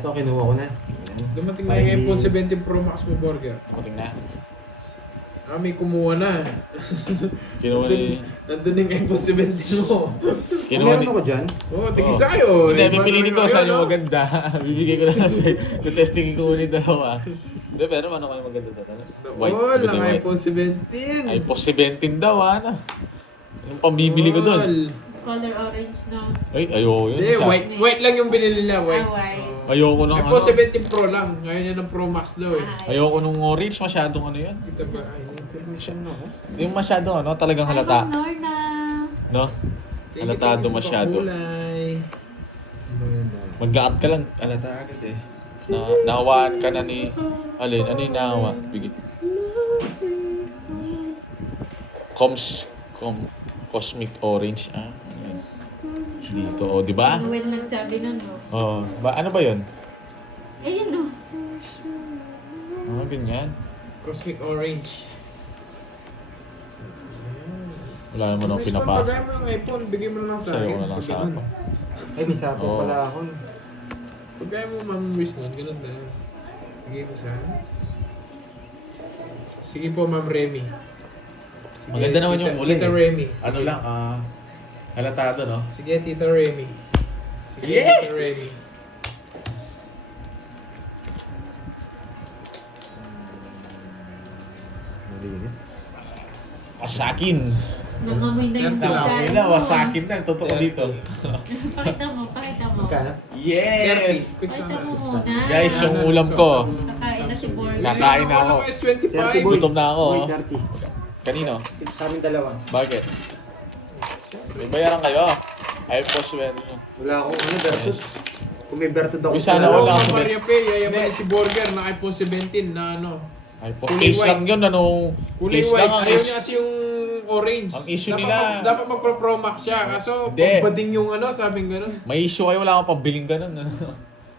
Ito, kinuha ko na. Dumating na yung iPhone 17 Pro Max mo, Burger. Dumating na. May kumuha na. Kinuha ni... Nandun yung iPhone 17 mo. Kinuha Meron ni... ako dyan. Tigis sa'yo. Hindi, pipiliin ko saan yung maganda. Bibigay ko lang sa'yo. Testing ko ulit dalawa. Hindi, pero ano kayo maganda dito? All ang iPhone 17. iPhone 17 daw, ano? Yung pambibili ko doon. Color orange na. Ay, ayoko yun. Hindi, white lang yung binili nila. White. White. Ayoko nung iPhone ano. 17 Pro lang. Ngayon yan ang Pro Max daw eh. Ayoko nung orange, masyadong ano yan. Kita ba? Ay, permission na ako. Hindi yung masyadong ano, talagang halata. Ay, Lorna. No? Halatado masyado. Mag-gaat ka lang, halata agad eh. Nawaan ka na ni... Alin? Ano yung nahawa? Bigit. Cosmic orange. Ah, ayan. Dito, oh, di ba? Noel nagsabi nun, no? Oh, ano ba yun? Eh, yun, no? Oh, ganyan. Cosmic Orange. Wala naman akong pinapasok. Pagkaya mo ng iPhone, bigay mo na lang sa Sa'yo akin. ko na lang sa Ganun. ako. Ay, may sapo Oo. pala ako. Pagkaya mo Ma'am Wish nun, ganun na. Bigay mo sa akin. Sige po, Ma'am Remy. Sige, Maganda naman yung kulay. Tita Remy. Ano lang, halatado, no? Sige, Tita Remy. Sige, Yeah! Tita Remy. Malinis. Wasakin. Nangamoy na yung Nangamoy pagkain na, mo. wasakin na. Totoo dito. Pakita mo, pakita mo. Magkano? Yes! 30. Pakita mo muna. Guys, yung ulam ko. Nakain na si Borg. Kakain na ako. Is 25. Gutom na ako. Boy, oh. 30. Kanino? Sa amin dalawa. Bakit? May bayaran kayo. Ay, post sweldo nyo. Wala akong ano, Bertus. Kung may Bertus ako. Uy, sana Oo, wala Ma'am akong Maria Pay, yayaman si Burger na iPhone 17 na ano. Ay, post Kulay case white. lang yun. Ano? Kulay Case white. lang ang Ayaw niya kasi yung orange. Ang issue dapat nila- dapat magpro-Pro Max siya. Kaso, Hindi. pagbading yung ano, sabing gano'n. May issue kayo. Wala akong pabiling ganun. Ano?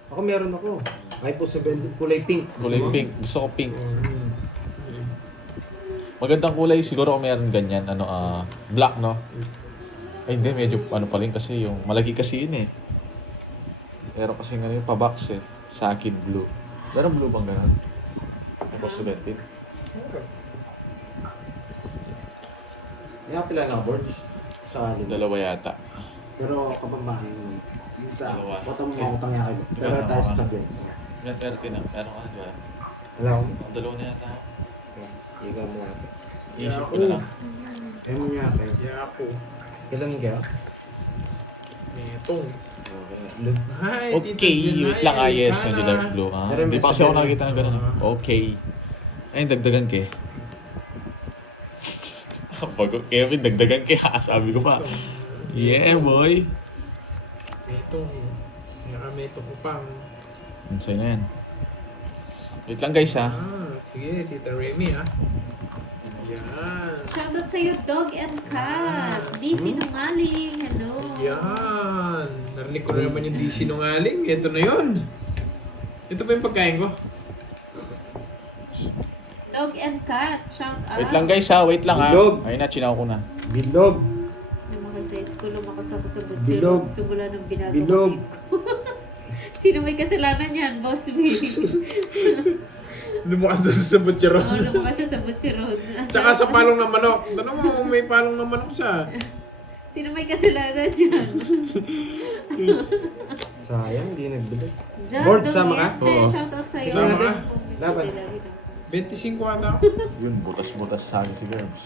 Ako meron ako. iPhone 17, kulay pink. Kulay pink. Gusto ko pink. Magandang kulay. Siguro kung meron ganyan. Ano, black, no? Ay, hindi. Medyo ano pa rin kasi yung... Malagi kasi yun eh. Pero kasi nga yung pa-box eh. Sakid blue. Pero blue bang ganun? iPhone 17. May pila na boards. Sa alin. Dalawa yata. Pero kapambahan mo. Sa Dalawa. bottom mo utang niya kayo. Pero Dalawa. tayo sasabihin. Yan, 30 na. Meron ka na, diba? Wala akong. Ang dalawa na yata. Ikaw mo ate. Isip ko na lang. Ayaw mo niya kayo. Kaya ako. Kailan kaya? Itong. Okay. Hi, Okay, wait lang. Yes, medyo dark blue. Pero Hindi may pa kasi ako sabi- nakikita ng gano'n. Okay. Ay, dagdagan ke. Pag Kevin, dagdagan ke ha. Sabi ko pa. Yeah, boy. Itong. May ito ko pang. Ang sa'yo na yan. Wait lang guys ha. Sige, Tita Remy ha. Yan. Shoutout sa'yo, dog and cat. Di sinungaling. Hello. Yan. Narinig ko na naman yung di sinungaling. Ito na yun. Ito pa yung pagkain ko. Dog and cat. Shout out. Wait lang guys ha. Wait lang ha. Bilog. Ayun na, chinaw ko na. Bilog. Naman sa school, lumakas ako sa butcher. Bilog. Sumula ng binago. Bilog. Sino may kasalanan yan? Boss me. Lumakas doon sa butcheron. Oo, lumakas siya sa butcheron. Tsaka sa palong ng manok. Tanong mo, may palong ng manok siya. Sino may kasalanan yan? Sayang, hindi nagbili. Diyan, Board, dog sama ka? and cat. Oo. Shoutout sa'yo. Sama natin. Laban. 25 ata ako. Yun, butas-butas sa akin si Gerbs.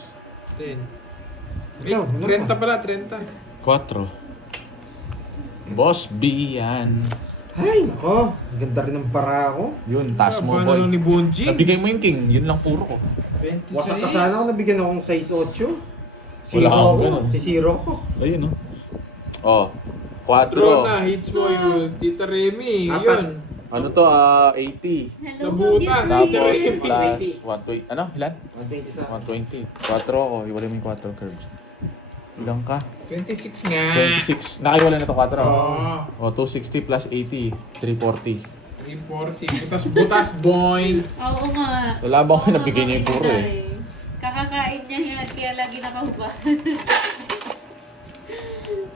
10. Ikaw, ano 30 ka? pala, 30. 4. Boss B yan. Ay, nako. Ang ganda rin ng para ko. Yun, taas mo Paano lang boy. ni Bonji? Nabigay mo yung king. Yun lang puro ko. 26. Wasak ka sana ako, nabigyan akong size 8. Wala akong ako. ganun. Si zero ko. Ayun no. Oh. Draw 4. na, hits mo yung Tita Remy. Apat. Yun. Ano to? 80. Hello, Nabutas. Bobby. Tapos Three. plus 120. Ano? Ilan? 120 sa 120. 4 ako. Iwalay mo yung 4 curves. Ilan ka? 26 nga. 26. Nakaiwalay na to 4 ako. Oo. O, 260 plus 80. 340. 340. Butas, boy. Oo nga. Wala ba ako Oo, nabigay niya yung puro maganda eh. Kakakain niya yan kaya lagi nakahubad.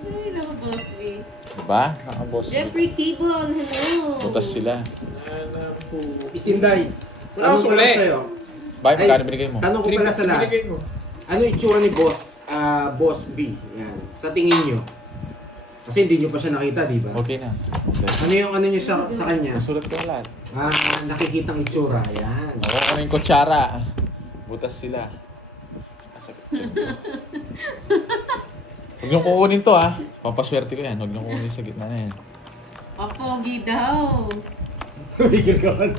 Ay, naku, boss me. Diba? Nakaboss. Jeffrey Kibol, hello. Butas sila. Alam po. Isinday. Wala akong tanong ko lang suli. sa'yo. Bakit Ay, magkano binigay mo? Tanong ko pala sa lahat. Binigay ko. Ano itsura ni Boss Boss B? Yan. Sa tingin nyo. Kasi hindi nyo pa siya nakita, di ba? Okay na. Okay. Ano yung ano nyo sa kanya? Nasulat ko na lahat. Nakikitang itsura. Yan. Ako ano yung kutsara. Butas sila. Masakit yun. Huwag niyong kukunin to ah. Pampaswerte ko yan. Huwag niyong kukunin sa gitna na yan. Pogi daw. Bigil ka man.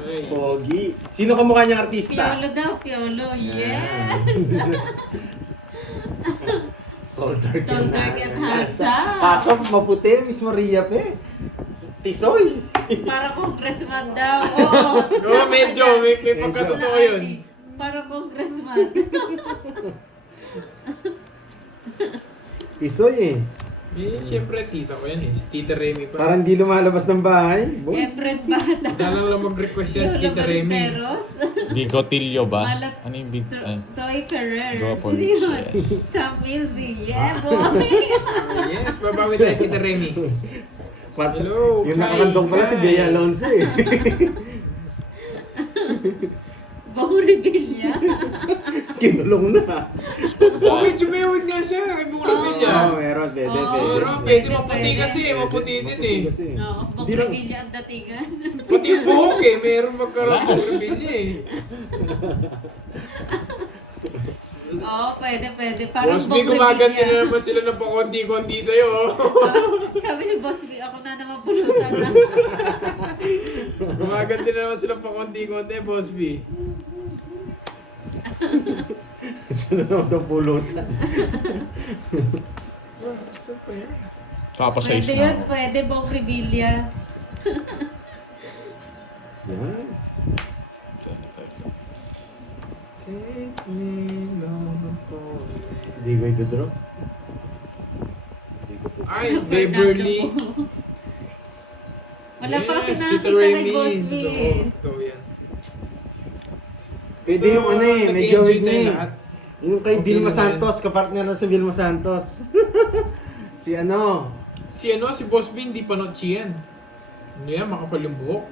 Ay. Pogi. Sino kamukha niyang artista? Piolo daw, Piolo. Yes. Tall, dark, Tall, dark, and handsome. Kaso maputi, Miss Maria pe. Tisoy. Para congressman daw. Oo. Oo, medyo. May pagkatotoo yun. Para congressman. Tisoy eh. Siyempre, tita ko yan eh. Si Tita Remy pa. Parang di lumalabas ng bahay. Boy. Efren Bata. Dalang lang mag-request siya si Lola Tita Remy. Ballesteros. Bigotilyo ba? Malat- Ano yung big... Toy Ferrer. Go for Sino it, yun? yes. Sam Milby. Yeah, boy. Yes, babawi tayo Tita Remy. Hello, Yung hi, nakakantong pala si hi. Bea Alonso eh. Bong Revilla. Kinulong na. Oh, medyo may awit nga siya. Kay Bong Revilla. Oo, meron. Pwede, Oo, pwede. Pero pwede maputi kasi. Maputi din eh. Kasi. Oo, Bong Hindi lang- Revilla ang datingan. Pati yung buhok eh. Meron magkaroon Bong Revilla eh. Oo, pwede. Parang Boss B, Bong gumaganti Revilla. na naman sila ng pakonti-konti sa'yo. Sabi ni Boss B, ako na naman pulutan na. Gumaganti na naman sila pakonti-konti, Boss B. Siya na naman daw pulutan. Super. Kapasize Pwede na yun, ako. pwede Bong Revilla. Yan. Take me long Hindi ko ito draw. Hindi ko ito. Ay, Beverly. Wala pa kasi Yes, nakakita Tita kay Remy. Boss B. Totoo yan. Pwede So, yung ano eh, medyo nag-enjoy wig tayo niya eh. lahat. Yung kay Okay Vilma naman. Santos, kapartner na sa Vilma Santos. Si ano? Si Boss B, hindi pa notchi yan. Ano yan, makapal yung buhok.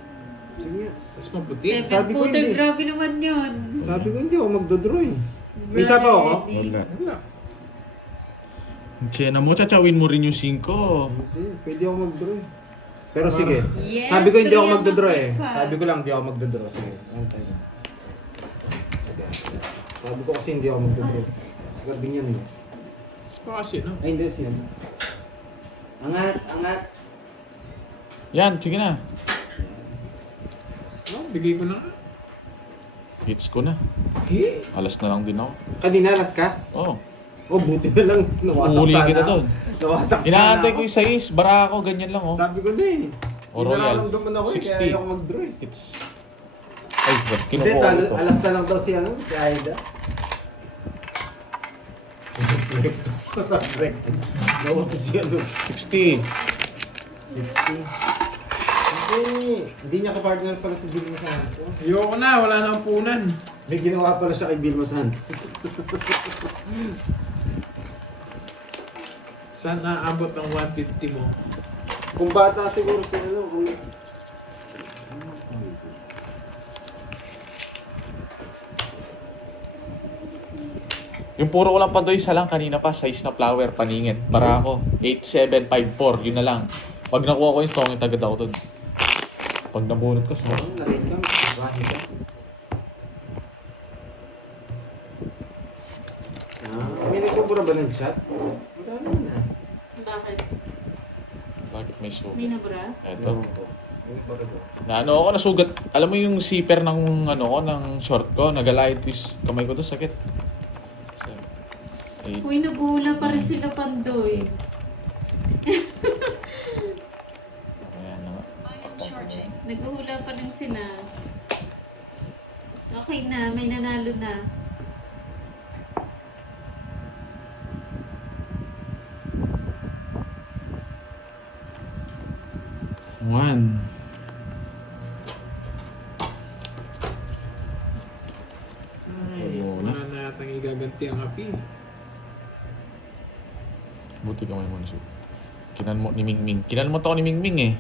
Sige. Tapos maputi. Sabi Seven ko footer, hindi. grabe naman yun. Sabi ko hindi ako magdodraw eh. May isa pa ako? Wala. Wala. Chena mo, chachawin mo rin yung 5. Hindi, pwede ako magdraw eh. Pero sige. Yes, Sabi ko hindi ako three ang magdodraw eh. magpipa. Sabi ko lang hindi ako magdodraw. Sige. Antay lang. Sabi ko kasi hindi ako magdodraw. Sige, binyan mo. Kasi no? Ay, hindi siya. Angat, angat. Yan, sige na. No, bigay ko na nga. Hits ko na. Eh? Alas na lang din ako. Kanina las ka? Oo. Oh, buti na lang. Nawasak Uhuli sana. kita doon. Nawasak sana Inaantay ako. ko yung 6. Bara ako, ganyan lang oh. Sabi ko na eh. O, Royal. Nararamdaman ako eh, 60. kaya ayoko mag-draw eh. Hits. Ay, ba't Hindi, kinukuha ko to? alas na lang daw si ano, si Aida. Nawa si ano, 60. 60. Hindi niya ka-partner pala si Vilma Santos. Ayoko na, wala na ang punan. May ginawa pala siya kay Vilma Santos. Saan naabot ang 150 mo? Kung bata siguro si ano, kung... Yung puro ko lang pa doy, isa lang kanina pa, size na flower, paningin. Para ako, 8754, yun na lang. Pag nakuha ko yung stong, yung tagad ako dun. Pag nabunot ko, sa Ano, narin ka, bahay ka. May nagsubura ba ng chat? Wala naman ah. Bakit? bakit may sugat? May nabra? Eto. May ba ito? Na ano ako, nasugat. Alam mo yung zipper ng ano ko, ng short ko, nagalayad yung kamay ko doon, sakit. 8. Uy, naguhula pa rin sila Pandoy. Ayan na nga. Naguhula pa rin sila. Okay na, may nanalo na. One. Ay, Oo na. wala na yatang igaganti ang api. Buti kamay mo na siya. Kinan mo ni Mingming. Kinan mo to ni Mingming eh.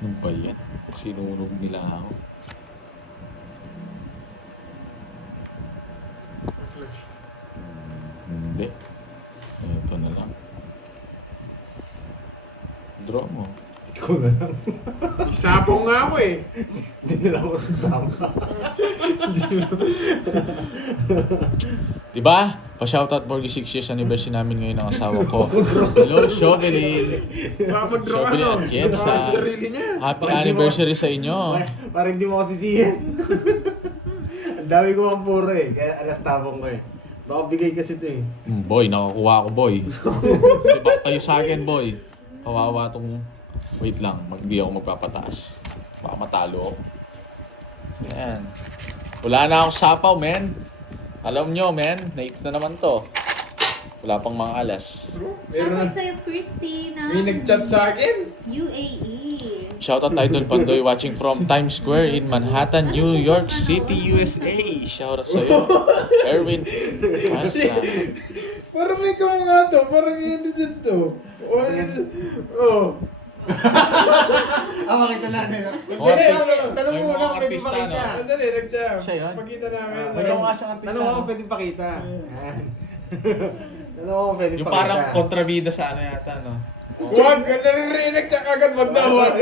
Ano ba yan? Sinunog nila ako. Hindi. Ito na lang. Draw mo. Ikaw na lang. Isabong nga ako eh. Hindi na lang ako sasama. Diba? Pa-shoutout for the 6 years anniversary namin ngayon ng asawa ko. Hello, Shovelin. Baka mag-draw Shovelin ano. at Kienza. Baka sa sarili niya. Happy anniversary sa inyo. Parang hindi mo ako sisihin. Ang dami ko ang puro eh. Kaya alas tapong ko eh. Baka bigay kasi ito eh. Boy, nakakuha ako, boy. Diba kayo sa akin, boy? Kawawa tong... Wait lang, hindi ako magpapataas. Baka matalo ako. Yan. Wala na akong sapaw, men. Alam nyo, men, na-hit na naman to. Wala pang mga alas. Meron Shoutout sa'yo, Christina. may nag-chat sa akin. UAE. Shoutout Idol Pandoy watching from Times Square in Manhattan, New York City, USA. Shoutout sa'yo. Erwin Pastra. Parang may kamukha to. Parang hindi dito. Oh. Makita natin. Oh, artist. Tanong May mo mga lang, pwede artista, pakita. no? Andali, nag-chat. Siya yun? Pagkita namin. May kamukha siyang artista. Tanong ako no? pwede pakita. Yan. Tanong ako pwede Yung pakita. parang kontrabida sa ano yata, no? Huwag! Narinig siya agad. Wag na, wag.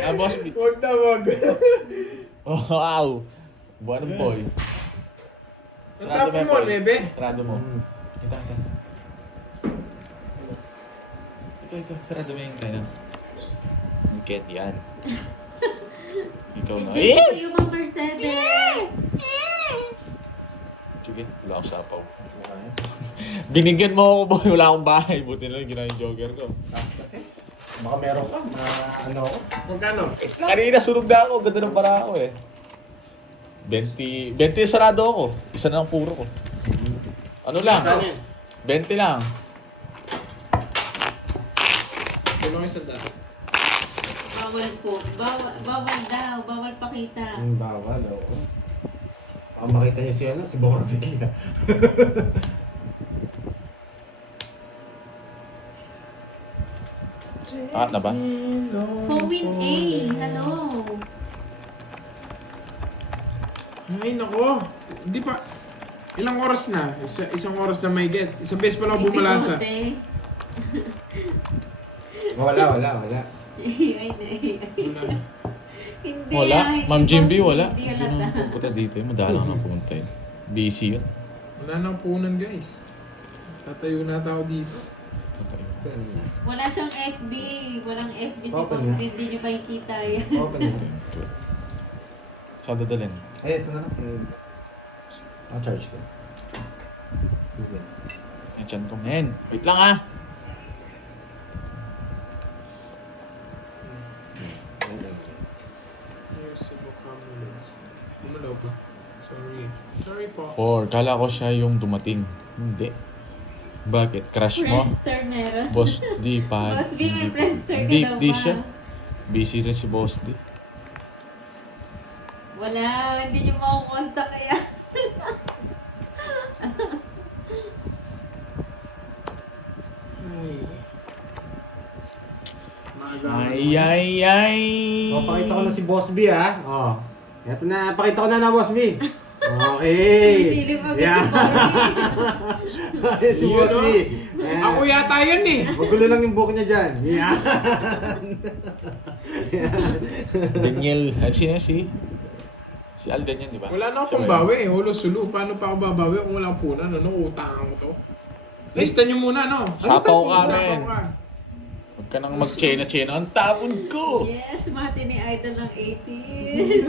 Ah, boss. Wag na, wag. Oh, wow. Buwan ng boy. Natapin mo, Nebe. Sarado mo. Kita. Ito. Sarado mo yung kaya. Ket yan. Ikaw na. Enjoy sa'yo, Ma'am Mercedes. Sige, wala akong sapaw. Binigyan mo ako, boy. Wala akong bahay. Buti na lang ginawa yung jogger ko. Kasi, baka meron ka. Ano ako. Magkano? Kanina, sunog na ako. Ganda ng para ako eh. 20 sarado ako. Isa na lang puro ko. Ano lang? 20 lang. Tulong isa dati. Bawal po. Bawal daw. Bawal pakita. Bawal, oo. Baka makita niyo si ano, si Bora Bigila. Angat na ba? Howin A. Hello. Ay, nako. Hindi pa. Ilang oras na? Isang oras na may get. Isang beses pa lang ako bumalasa. Ipikote. Wala. Ay, hindi. Hindi. Wala. ay, Ma'am Jimby, wala. Hindi Hindi naman halata. pupunta dito. Madalang na pupunta yun. Busy yun. Wala nang punan, guys. Tatayo na tao dito. Wala siyang FB. Walang FB si Open Boss. na. Hindi niyo makikita yan. Open na. Saan dadalhin? Ay, ito na lang. I'll-charge ko. Ay, dyan ko, men. Wait lang ah. Here's the vocabulary. Umalaw ba? Sorry. Sorry po. 4. Kala ko siya yung dumating. Hindi. Bakit? Crush mo? Friendster meron. Boss D pa. Boss B, may Friendster ka Hindi, daw di ba? siya. Busy rin si Boss D. Wala, hindi niyo makukontak kaya. Ay. Maaga. Ay. Oh, pakita ko na si Boss B, ha? Oh. Ito na, pakita ko na Boss B. Okay. Silip agad Yeah. si Boss B. Si Boss B. Yeah. Ako yata yan eh. Magulo lang yung buhok niya dyan. Yeah. Daniel. Ay, sino si? Si Alden yan, di ba? Wala na Siya akong ba yun? bawi. Hulo sulu. Paano pa ako babawi kung walang punan? Ano? Utangan ko to. Lista nyo muna, no? Sapaw ka, Sapaw men. ka. Huwag ka nang mag-chena-chena. Ang tapon ko! Yes, mati ni Idol ng 80s.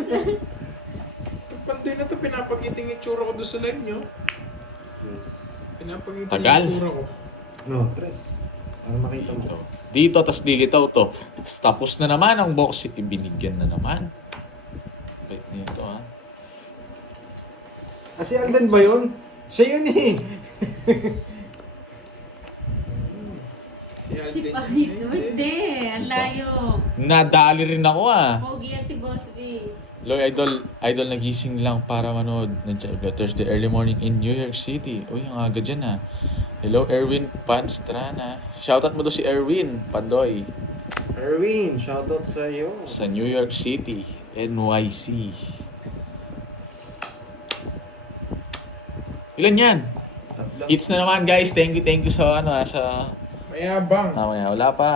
Pantoy na to, pinapagiting yung tsura ko doon sa live nyo. Pinapagiting Tagal. yung tsura ko. No, tres. Para makita mo. Ito. Dito, tas dilitaw to. Tapos na naman ang box. Ibinigyan na naman. Bait nito, ha? Si Alden ba yun? Siya yun eh. Si Si Alden. Pahit. Hindi, ang layo. Nadali rin ako, ah. Pogi yan si Boss B. Hello, idol nagising lang para manood ng Thursday early morning in New York City. Uy, ang aga dyan ah. Hello, Erwin Panstrana. Shoutout mo to si Erwin Pandoy Erwin, shoutout sa iyo. sa New York City, NYC. Ilan yan? Tatlo. It's na naman guys. Thank you sa sa Mayabang. mamaya. Wala pa.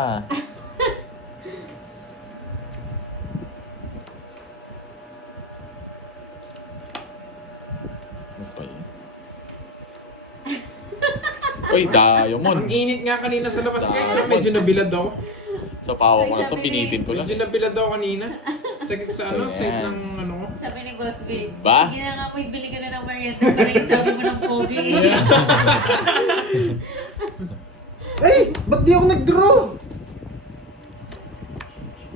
Ano pa yun? Uy, Diamond. Ang init nga kanina sa labas guys. So Diamond. medyo nabilad ako. Sa pawa ko Ay, na to, sabi pinitin ko lang. Medyo nabilad ako kanina. Sa ano, So, set yan. ng ano ko. Sabi ni Boss B, Ba? sige na nga mo, ibili ka na ng merienda para yung sabi mo ng pogi. Ay! Ba't di ako nag-draw?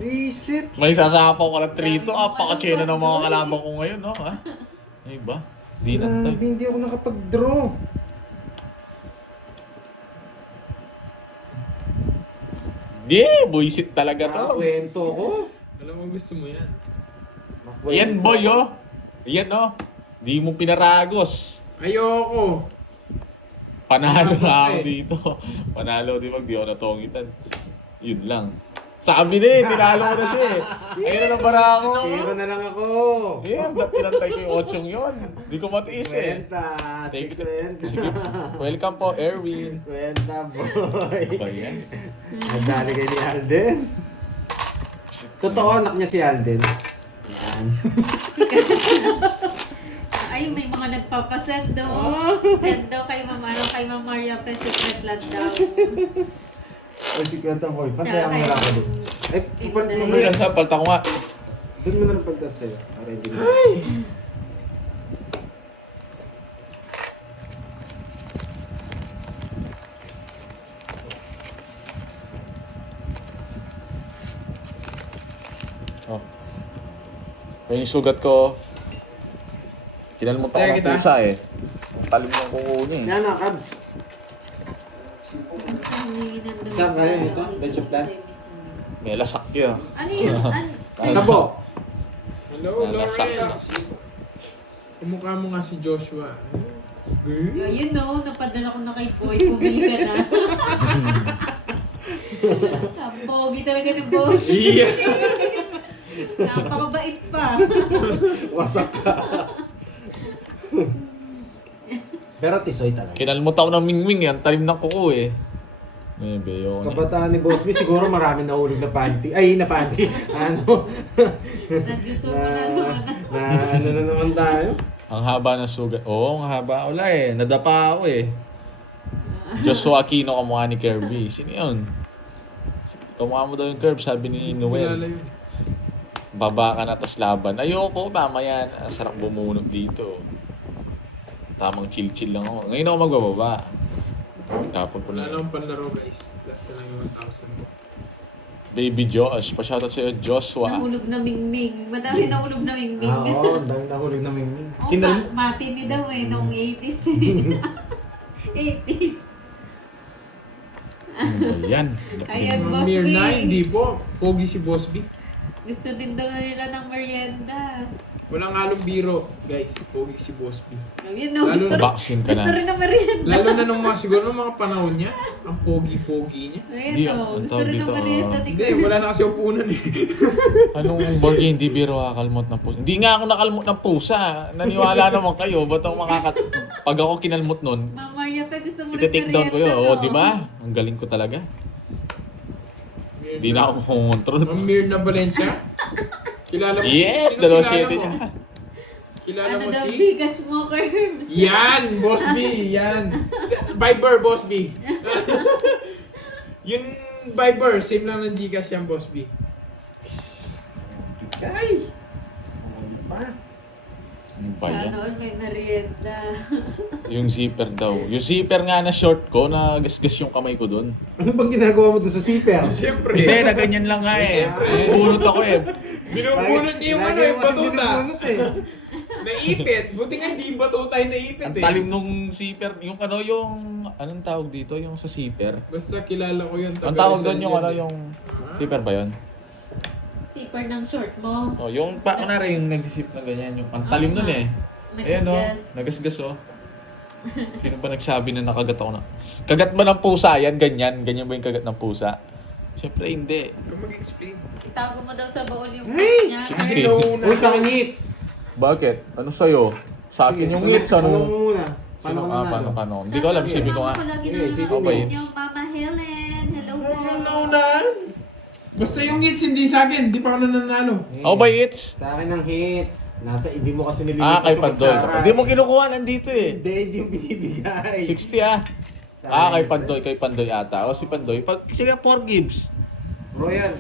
Visit. May sasapaw ka ng trito. Pakachena ng mga kalaban ko ngayon, no? Ha? Ay ba? Di na tayo. Grabe, hindi ako nakapag-draw. Di, buisit talaga to. Kwento ko. Alam mo gusto mo yan. Yan boy, oh. Yan, oh. Di mo pinaragos. Ayoko. Panalo Tama na ako eh. dito. Panalo, di ba? Di ako natongitan. Yun lang. Sabi na eh, tinalo ko na siya eh. Ayun na ng bara ako. Zero na lang ako. Eh, ba't pinantay ko yung 8 yun? Di ko matiis eh. Kwenta. Thank you. Kwenta. Sige. Welcome po, Erwin. Kwenta, boy. Ba yan? Nadali kay ni Alden. Totoo, anak niya si Alden. Yan. Ay, may mga nagpapasend daw. Send daw kay Mama, kay Mama Maria pa secret lang daw. Ay, si Kwenta, boy. Pantay Tsaka ang kay- wala ko doon. Ay, ipalit mo Uy, na. nasa palta ko nga. Doon mo na lang pagtas sa'yo. Para hindi mo. Oh. Yung sugat ko, kinalmot ako Kaya ng kita. pusa eh. Ang talim ng kuko niya eh. Yan na, Kabs. Saan kayo? Ito? Leche plan? May lasak yun. Ano yun? Sabo. Hello, Nalasak. Lawrence. Kumukha mo nga si Joshua. Yun no, napadala ko na kay Boy. Pumili ka na. Ang pogi talaga ni Boss. Yeah. Napakabait pa. Wasak ka. Pero tisoy talaga. Kinalmot ako ng mingwing eh. Ang talim ng kuko eh. May beyo ko na. Kabataan ni Boss B, siguro marami nahulog na panty. Ay, na panty. Ano? Nag-YouTube mo na naman. Ano na naman tayo? Ang haba ng sugat. Oo, ang haba. Wala eh. Nadapa ako eh. Joshua Aquino kamukha ni Kirby. Sino yun? Kamukha mo daw yung Kirby, sabi ni Kilala Noel. yun. Baba ka na, tas laban. Ayoko, mamaya. Ang sarap bumunog dito. Tamang chill-chill lang ako. Ngayon ako magbababa. Tapon ko Wala na. lang panlaro guys. Last na lang yung 1,000 ko. Baby Josh. Pa-shoutout sa'yo, Joshua. Nahulog na mingming. Madami nahulog na mingming. Oo, ang dami nahulog na mingming. Oo, matindi daw eh, noong 80s. 80s. Yan. Ayan, Mga Boss mere B. 9, di po. Pogi si Boss B. Gusto din daw nila ng merienda. Walang halong biro, guys. Pogi si Boss B. Ayun no, Lalo gusto, na vaccine ka gusto na. rin ng merienda. Lalo na nung mga siguro nung mga panahon niya, ang pogi-pogi niya. Ayun Di, no, ang gusto tawag rin dito, ng merienda. Hindi, wala na kasi upunan eh. Anong board game, hindi biro kakalmot ng pusa? Hindi nga ako nakalmot ng pusa. Naniwala naman kayo. Ba't ako Pag ako kinalmot nun, Mama Maria pa, gusto mo rin iti-take down ko yun. merienda, Oo, no? di ba? Ang galing ko talaga. Hindi na ako kumontrol. Ang Mirna Valencia? Kilala mo Yes, sino kilala 2-7 mo? niya. Kilala Ano mo daw, si? Gcash mo, Curbs? Yan, Boss B, yan. Viber, Boss B. Yung Viber, same lang ng Gcash yan, Boss B. Ay! Ano pa? Ano ba yan? Sana all may merienda. Yung zipper daw. Yung zipper nga na short ko, na gasgas yung kamay ko dun. Ano bang ginagawa mo doon sa zipper? Siyempre. Hindi, na ganyan lang nga eh. Bunot ako eh. Binubunot niya yung ano, Lagi yung mo kasi batuta. binubunot eh. Naipit. Buti nga hindi yung batuta yung naipit Ang eh. talim nung zipper. Yung ano, yung... Anong tawag dito? Yung sa zipper. Basta kilala ko yun. Ang tawag doon Rizal yung yun ano, eh. yung... Zipper ba yun? Zipper ng short mo. Oh, yung kunwari yung nagsisip na ganyan, yung ang talim nun eh. Ayan o, Nagasgas. nagasgas o. Sino ba nagsabi na nakagat ako na? Kagat ba ng pusa yan? Ganyan? Ganyan ba yung kagat ng pusa? Siyempre hindi. Kung mag-explain. Itago mo daw sa baul yung Hey! niya. Ay, nauna. Uy, sa akin hits. Bakit? Ano sa'yo? Sa akin yung hits, Ano ano? muna? Paano Sino ka paano nanalo? ka no? Hindi ko alam, sipin ko nga. Mama ko lagi Eh, nanonood sipin sa mo. inyo, Mama Helen. Hello po. Nauna. Basta yung hits, hindi sa akin. Di pa ako nananalo. Ako ba hits? Sa akin ang hits. Hindi mo kasi nililipat Kay yung Pandoy. kutsara. Hindi mo kinukuha, nandito eh. Hindi yung binibigay. 60 ah. Sa Kay akin. Pandoy ata. O si Pandoy. Sige, 4 gives. Royal.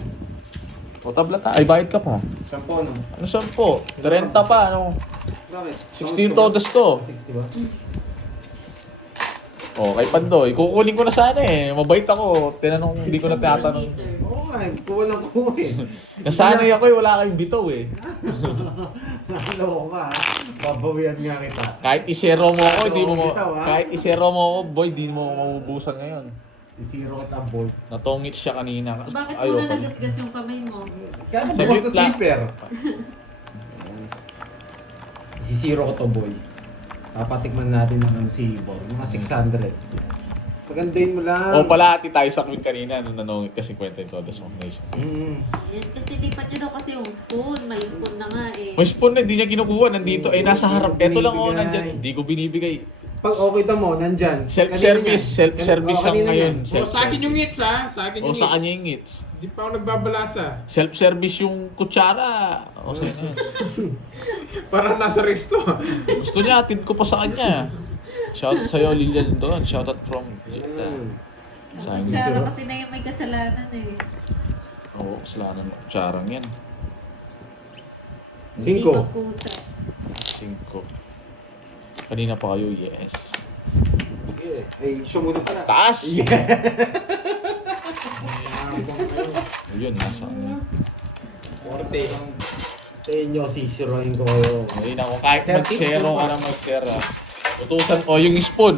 O tablata. Ay, bayad ka pa. 10 no? Ano 10? 30 pa, ano? Bakit? 16 todas to. 60 ba? O, kay Pandoy. Kukunin ko na sana eh. Mabait ako. Tinanong, hindi ko na tinatanong. Oo nga, kuha lang ko eh. Nasanay ako eh. Wala kayong bitaw eh. Ano ka? Babawian nga kita. Kahit isero mo ako, hindi mo Bitaw, ha? kahit isero mo ako, boy, di mo mabubusan ngayon. Sisiro kita ang bolt. Natongit siya kanina. Bakit mo Ayoko. na nagasgas yung kamay mo? Kaya Saglit bukas na lang. zipper. Sisiro ko to boy. Papatikman natin ng sibor. Mga 600. Pagandahin mo lang. O pala, ati tayo sa queen kanina nung nanongit kasi kwenta yung todas mo. Nice. Yan, kasi lipat nyo daw kasi yung spoon. May spoon na nga eh. May spoon na, hindi niya kinukuha. Nandito, nasa harap. Eto lang ako, Binibigay. nandyan. Hindi ko binibigay. Pag okay ta mo, nandyan. Self-service. Kanina Self-service yan. ang Kanina ngayon. yan. O, sa akin yung hits ha. Sa akin O yung sa hits. kanya yung hits. Di pa ako nagbabalasa. Self-service yung kutsara. O sa'yo na yan. Parang nasa resto. Gusto niya, atid ko pa sa kanya. Shoutout sa'yo, Lilian doon. Shoutout from Jetta. Sa akin. Kutsara kasi na yung may kasalanan eh. Oo, kasalanan mo. Kutsarang yan. 5. Hindi magkusa. 5. Kanina pa kayo, yes. Ay, show mo na pala. Taas! Mayabang kayo. Ayun, nasa ano. Forte. Sa inyo, sisiroin ko kayo. Ayun ako, kahit mag-zero ka na mag-zero. Utusan ko yung spoon.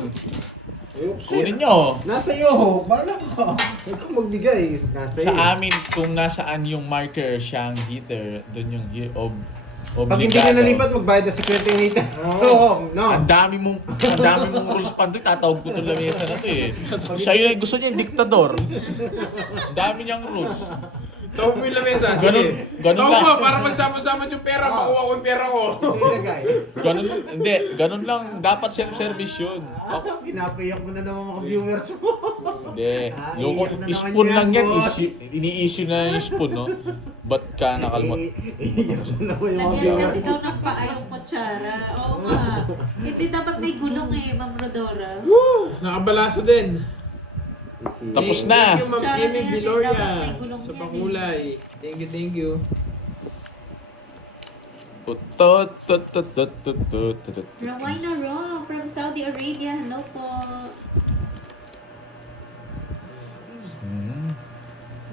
Kunin nyo. Nasa iyo, bala ka. Huwag kang magbigay. Nasa iyo. Sa amin, kung nasaan yung marker, siyang heater, doon yung Pag hindi na nalipat, magbayad na sa kwenta yung hita. Oo, no. Ang dami mong rules pa doon. Tatawag ko itong lamesa na to eh. Siya yun, gusto niya yung diktador. Ang dami niyang rules. Tawag mo yung lamesa. Ganun Tawag lang. mo para magsama-sama yung pera. Makuha ko yung pera ko. Ilagay. Ganun lang. Dapat self-service yun. Pinapayak mo na naman mga viewers mo. Hindi. Yung iyak na naman spoon yan, lang yan. boss. Ini-issue na yung spoon, no? Ba't ka nakalmot? Iyak na naman yung mga Lagyan viewers kasi daw ng paa yung kutsara. Oo nga. Kasi dapat may gulong eh, Ma'am Rodora. Nakabalasa din. Tapos na. Thank you, Ma'am Tsara Amy na yan, Viloria. dapat may gulong Sa yan, pakulay. Thank you. Rowena Ro from Saudi Arabia. Hello po.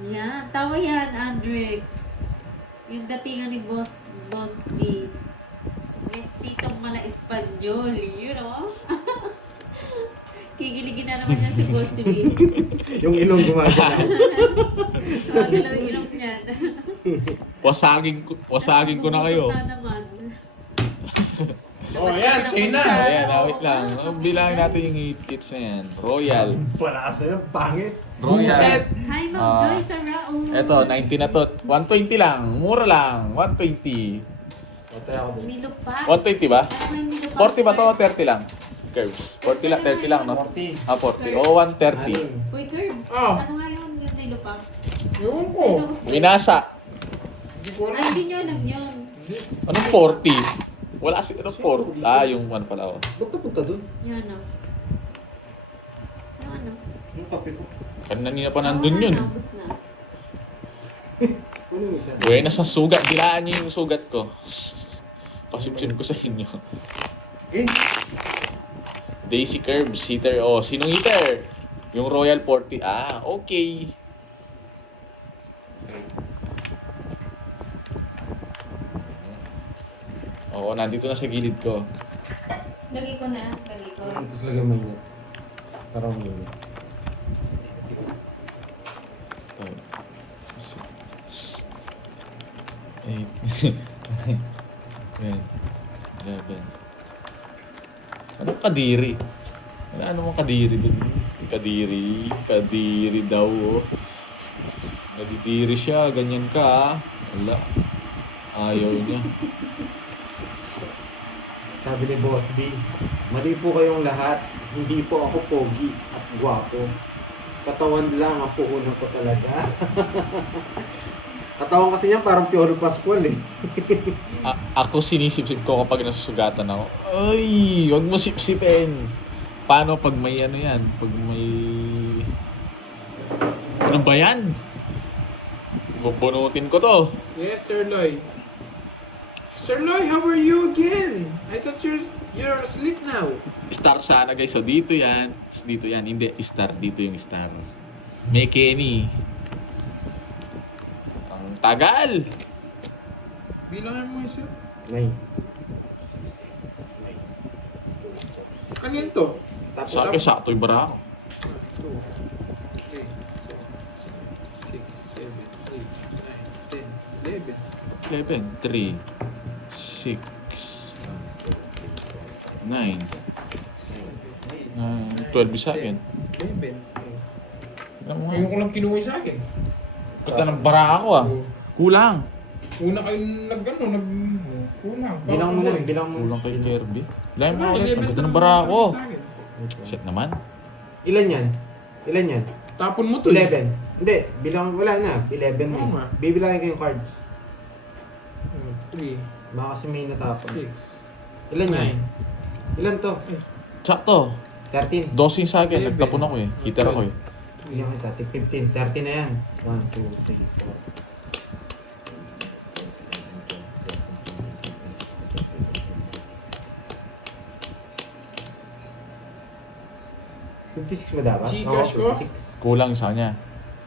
Yan. Tawa yan, Andrix. Yung datingan ni Boss B. Mestisong mala Espanyol. You know? Kikiligin na naman yan si Boss B. Yung ilong gumagana. Galaw yung ilong niyan. Wasagin ko na kayo. Na naman. Oh, ayan. Sa'yo na. Ayan, wait lang. Bilangin natin yung hits na yan. Royal. Pala sa'yo, pangit. Royal. Hi, Ma'am Ah, Joyce Araul. Eto, 90 na to. 120 lang. Mura lang. 120. Patay ako dun. Milupak. 120 ba? Ano ba yung milupak? 40 ba to? 30 lang. Curves. 40 lang, 30 lang, no? 40. 40. O, 130. Uy, Curbs. Oh. Ano nga yun yung milupak? Ewan ko. Minasa. Hindi ko Ay, alam. hindi nyo alam yun. Anong 40? Wala kasi anong 40. Ah, yung ano pala. Oh. Ba't napunta dun? Yung ano. Yung ano. Yung kape ko. Kanina pa nandun yun. Ubus na. Ano yung isa? Buenas na sugat. Dilaan niyo yung sugat ko. Pasipsip ko sa inyo. Eh, Daisy Curbs, heater. Oh, sinong heater? Yung Royal 40. Ah, okay. Oo, nandito na sa gilid ko. Lagi ko na. Lagi ko. tapos lagyan mo yun. Parang yun. 10, 11. Anong kadiri? Ano mong kadiri dun? Kadiri daw, oh. Nadidiri siya, ganyan ka, ah. Wala. Ayaw niya. Sabi ni Boss B, mali po kayong lahat. Hindi po ako pogi at gwapo. Katawan lang ang puhunan ko talaga. Katawan kasi niya parang Piolo Pascual eh. Ako sinisip-sip ko kapag nasusugatan ako. Ay, wag mo sip-sipin. Paano pag may ano yan? Pag may... Ano ba yan? Bubunutin ko to. Yes, Sir Loy. Sir Loy, how are you again? I thought you're asleep now. Star sana guys. So dito yan. Dito yan. Hindi, star. Dito yung star. May Kenny. Ang tagal. Bilangan mo isa. Nay. Kanino to? Sa akin, sakto yung bara ako. 2, 3, 6, 7, 8, 9, 10, 11. 11, 3, 6, 9, 12 sa akin. 11. Alam mo Ayun nga. ko lang kinuha sa akin. Kata ng bara ako ah. Kulang. Una kayong kulang. Bilang mo na, bilang mo. Kulang kay Kirby. Lain mo Wala, ulit. 11 Ang ganda ng lang bara ako. sa akin. Shit naman. Ilan yan? Ilan yan? Tapon mo to. eh. 11. Hindi, bilang wala na. 11 na. Oo nga. Bibilangin ko yung cards. 3, Baka kasi may natapon. 6, Ilan yan? 9. Ilan to? Sakto. 13. 12 sa akin. 11. Nagtapon ako eh. Hitter ako eh. Bigyan kita. 15. 30 na yan. 1, 2, 3, 4. $56 ba dapat? Gcash ko? 56. Kulang sa kanya.